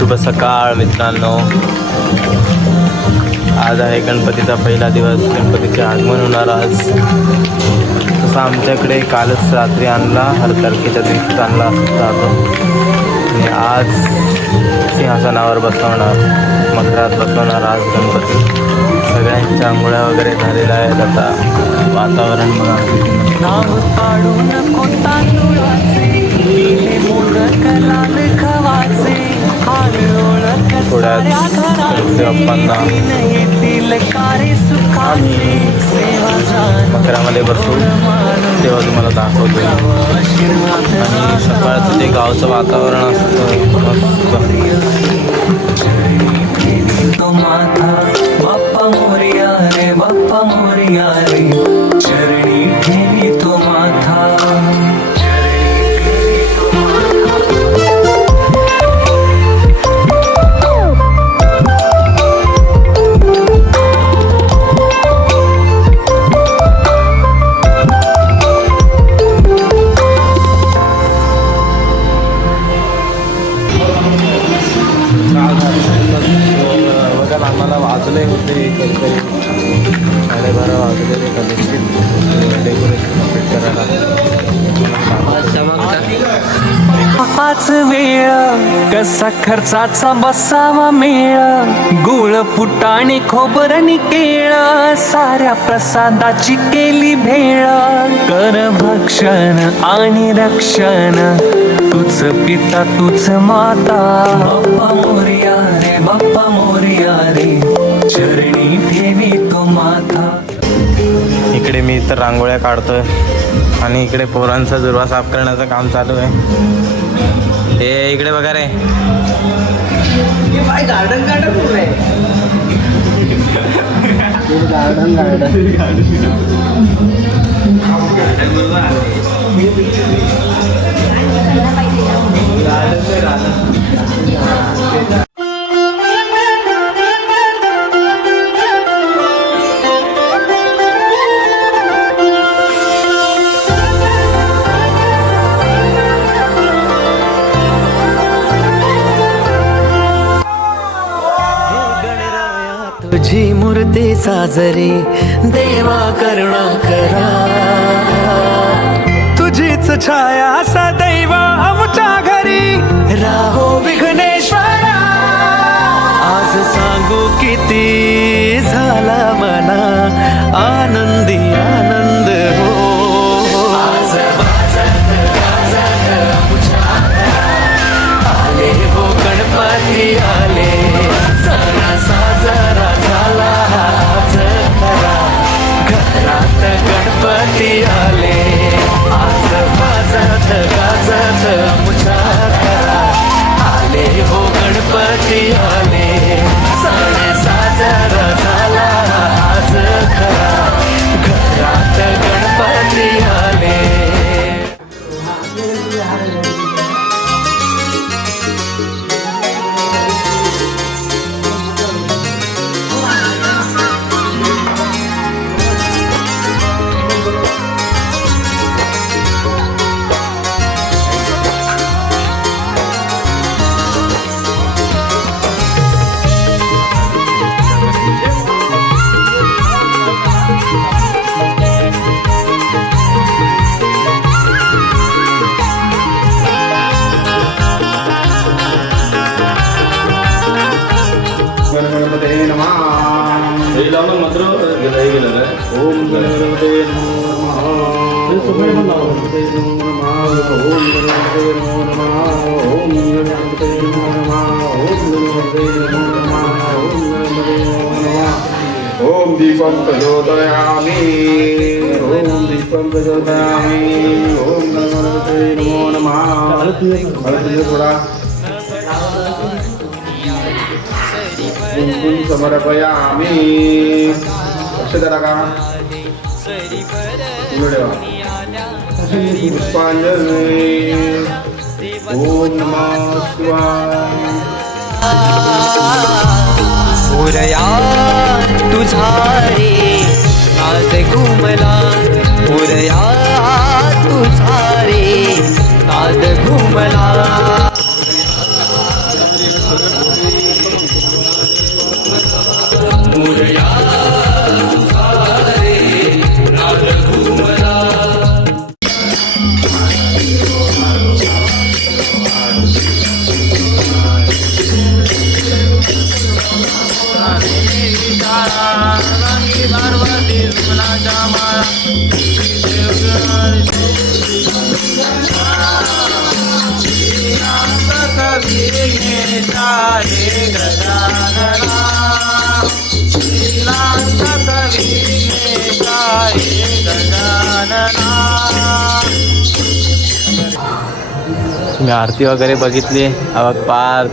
शुभ सकाळ मित्रांनो. आज आहे गणपतीचा पहिला दिवस. गणपतीचे आगमन होणार आज. तसं आमच्याकडे कालच रात्री आणला. हर तारखेच्या दिवशीच आणला जातो आणि आज सिंहासनावर बसवणार मकरात बसवणार आज गणपती. सगळ्यांच्या आंघोळ्या वगैरे झालेल्या आहेत आता. वातावरण बघा. थोड्या बाप्पांना येतील मकरामध्ये बसू तेव्हा तुम्हाला दाखवतो आणि सकाळचं ते गावचं वातावरण असतं मस्त. तो बाप्पा बाप्पा रे चरणी ठेवी तो माथा. खर्चाचा बसावा मेळ. गुळ फुटाणे खोबरणी केळ. साऱ्या प्रसादाची केली भेळ. कर भक्षण आणि रक्षण. तुझ पिता तुझ माता. बाप्पा मोर्या इकडे मी तर रांगोळ्या काढतोय आणि इकडे पोरांचा दुर्वा साफ करण्याचं काम चालू आहे. हे इकडे बघा रे. तुझी साजरी देवा करुणा करा. तुझीच छाया सदैव आमच्या घरी. राहो विघ्नेश्वरा. आज सांगू किती झाला मना. आनंदी आनंद गेलं ओम गणपते नमः ओम गणपते नमः ओम गणपते नमः ओम गणपते नमः ओम गणपते नमः ओम गणपते नमः ओम दीपं प्रचोदयामि ओम दीपं प्रचोदयामि ओम गणपते नमो नमः हळद थोडा कुंकुम समर्पयामि लक्ष करा का पुढे ओम नमः शिवाय तुझा रे नाद घुमला उरया तुझा रे नाद घुमला. मी आरती वगैरे बघितली अवा पार.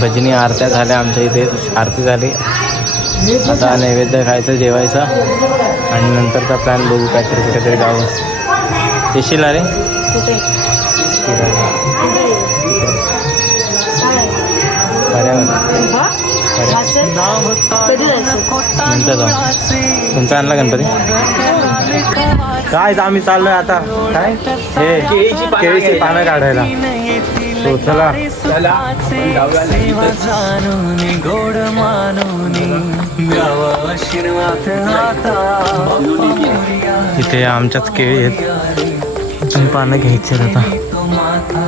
भजनी आरत्या झाल्या आमच्या इथे आरती झाली. आता नैवेद्य खायचं जेवायचं. आणि नंतरचा प्लॅन बघू काहीतरी कुठेतरी जाऊ येशील ना रे ठीक जाऊ तुमचा आणला गणपती काय आम्ही चाललोय आता काय हे केळीची पानं काढायला तो चला जाणून गोड मानून इथे आमच्याच केळी आहेत. पानं घ्यायचे आता. तो माथा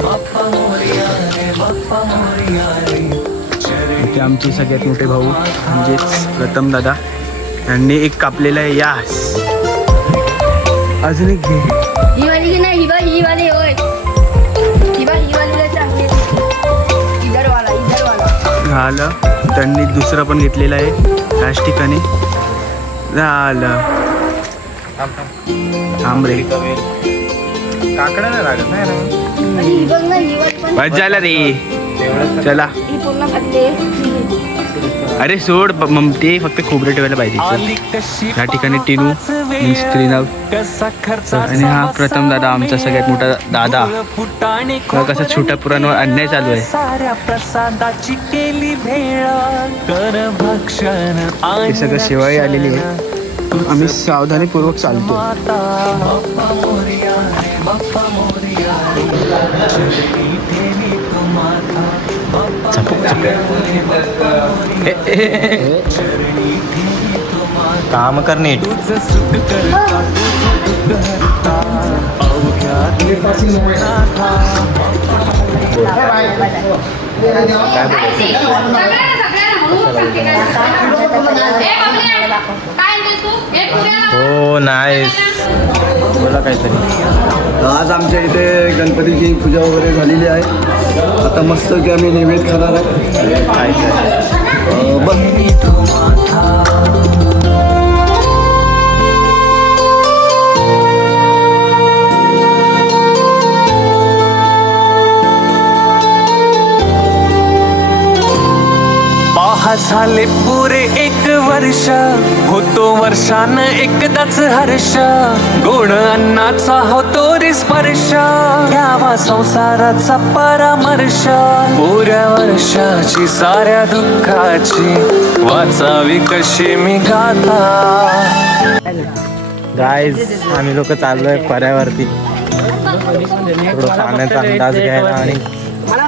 बाप्पा मोरया रे बाप्पा मोरया रे. इथे आमचे सगळ्यात मोठे भाऊ म्हणजेच प्रथम दादा. यांनी एक कापलेला आहे यास. अजून एक घे. ही वाली की नाही ही बा ही वाली होय. ही बा ही वालीला चांगली इधर वाला इधर वाला झालं. त्यांनी दुसरं पण घेतलेलं आहे त्याच ठिकाणी. झालं. थांब रे. काकडा नाही लागत नाही ना आणि ही बघ ना ही वाली पण बस झालं रे. चला. ही पूर्ण अरे सोड ब- मग ते फक्त खोबरं ठेवायला पाहिजे या ठिकाणी टिनू मीन्स त्रिनव कसा खर्च आणि हा प्रथम दादा आमचा सगळ्यात मोठा दादा. कसा छोट्या पुरांवर अन्याय चालू आहे. साऱ्या प्रसादाची केली भेळ. कर भक्षण हे सगळं शेवाळी आलेली आहे. आम्ही सावधानीपूर्वक चालतो माता मोरया. बाप्पा मोरिया काम कर नीट सुख करता अवघ्या काय हो नाही बोला काहीतरी. आज आमच्या इथे गणपतीची पूजा वगैरे झालेली आहे. आता मस्त की आम्ही नैवेद्य खाणार आहे बस. झाले पुरे एक वर्ष होतो वर्षान एकदाच हर्ष. गोड अन्नाचा होतो रे स्पर्श घ्यावा संसाराचा परामर्श. पुऱ्या वर्षाची साऱ्या दुःखाची वाचावी कशी मी गाता गाईज आम्ही लोक चाललोय पर्यावरती. थोडं पाण्याचा अंदाज घ्यायला आणि काय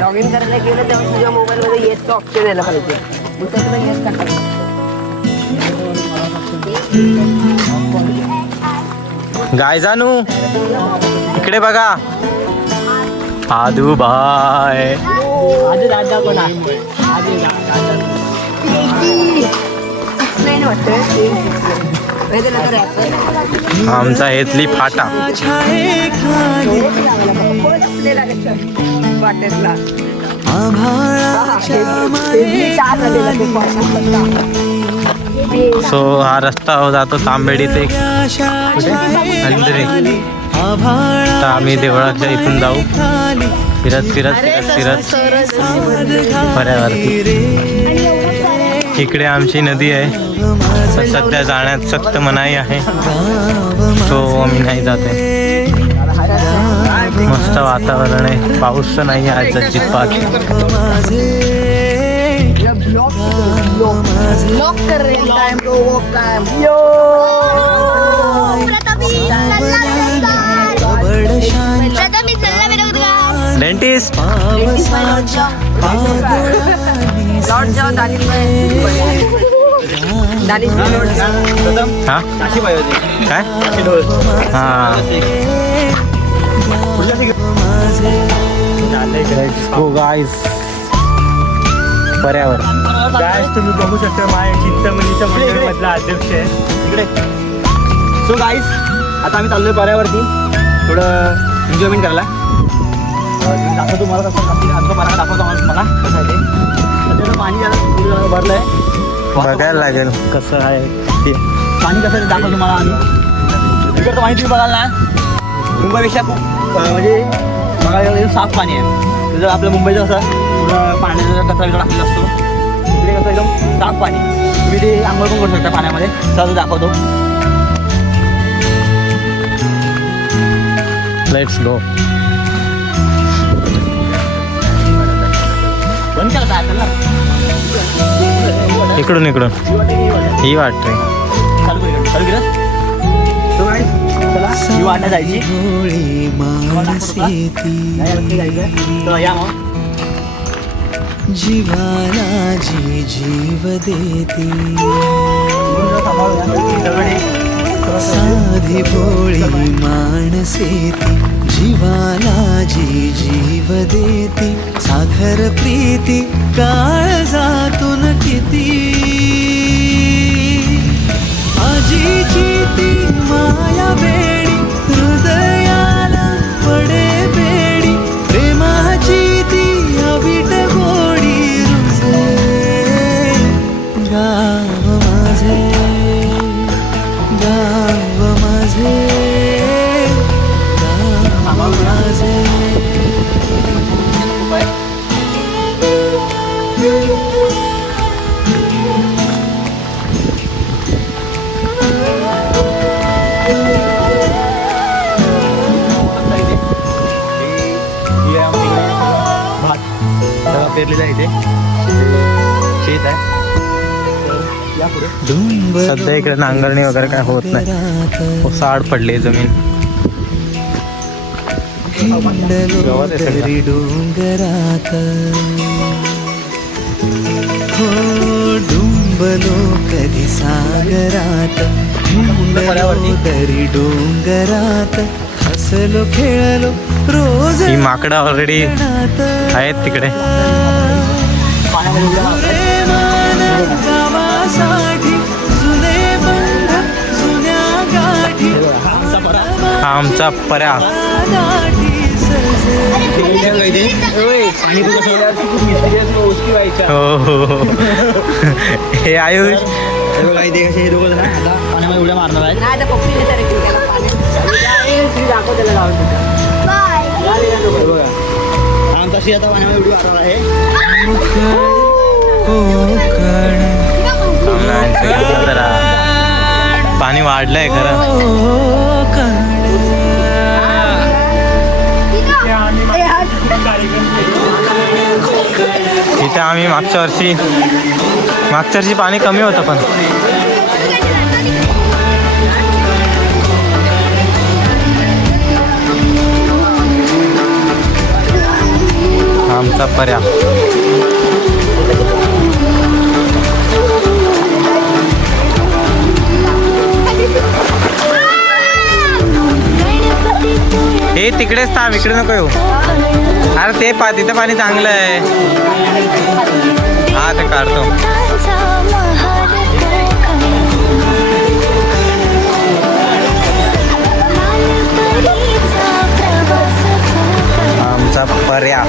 लॉग इन करायला गेलं तेव्हा तुझ्या मोबाईल मध्ये येसचं ऑप्शन यायला पाहिजे मग त्याकडे येस टाकायचं गाय जानू इकडे बघा आदू बाय नाही वाटतं. आमचा हेतली फाटा. सो हा रस्ता जातो तांबेडी ते आम्ही देवळाच्या इथून जाऊ. फिरत फिरत फिरत फिरत. पर्यावरती. इकडे आमची नदी आहे सध्या जाण्यात सक्त मनाई आहे सो आम्ही नाही जाते मस्त वातावरण आहे पाऊस तर नाही आहे आज को डेंटिस्ट लॉट जाओ दानिश दानिश हा? काय? हा. पर्यावर काय तुम्ही बघू शकता माझ्या चिंतामणीच्या मंडळमधला अध्यक्ष आहे. इकडे. सो गाईस आता आम्ही चाललोय पर्यावरती. थोडं एन्जॉयमेंट करायला. दाखवतो मला कसं दाखवतो मला कसं आहे ते? पाणी जरा भरलं आहे बघायला लागेल. कसं आहे ते. पाणी कसं दाखवतो मला आम्ही. इकडचं पाणी तुम्ही बघाल ना. मुंबईपेक्षा खूप म्हणजे बघायला साफ पाणी आहे. जर आपलं मुंबईचं असं पाण्याचा कचरा बिचरा टाकलेला असतो. इकडे कसं एकदम साफ पाणी. तुम्ही ते आंघोळ पण करू शकता पाण्यामध्ये. चला दाखवतो. लेट्स गो बंद केला काय त्याला इकडून इकडून. ही वाटते जीवाला जी जीव देती. साधी भोळी माणसेती जीवाला जी जीव देती. साखर प्रीती काळ जातून किती মায়াবে पेरलेला आहे शेत आहे. सध्या इकडे नांगरणी वगैरे काय होत नाही. साड पडली जमीन. डोंगरात. हो डुंबलो कधी सागरात. डोंगरात. हसलो खेळलो रोज ही माकडं ऑलरेडी आहेत तिकडे. आमचा परा हा आमचा पर्या हो हो हो. हे आयुष. हे दोघं पाण्यामध्ये उड्या मारणार आहेत. दाखव त्याला लावून बघा. आमचा आता पाण्यामध्ये आहे. पाणी वाढलंय खरं. इथे आम्ही मागच्या वर्षी मागच्या वर्षी पाणी कमी होतं पण. आमचा पर्या. हे तिकडेच थांब इकडे नको येऊ. अरे ते पा तिथं पाणी चांगलं आहे. हा ते काढतो. आमचा पर्या.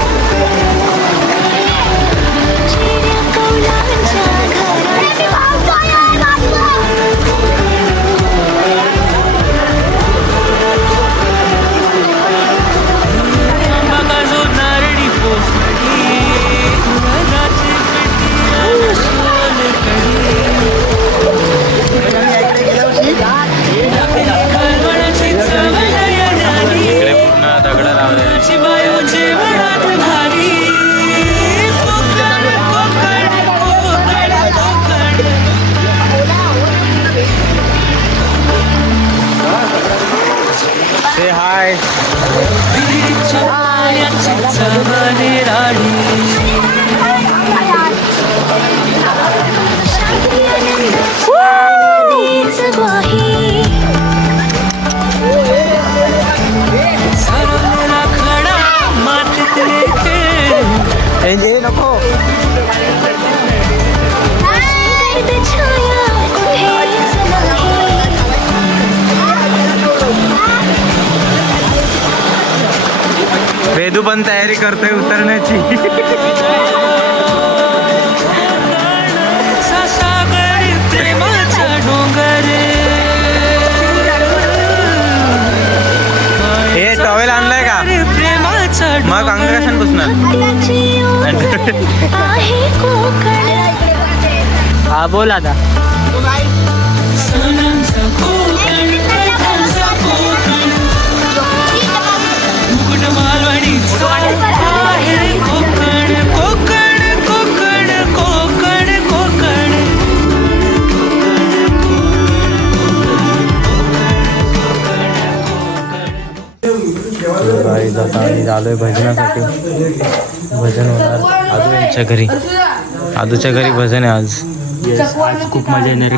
पण तयारी करतोय उतरण्याची. हे टॉवेल आणलाय का? मग अंग कशाने पुसणार हा बोल आता. सकाळी जाता आणि आलोय भजनासाठी. भजन होणार आदू यांच्या घरी. आदूच्या घरी भजन आहे आज. Yes, I cook my dinner.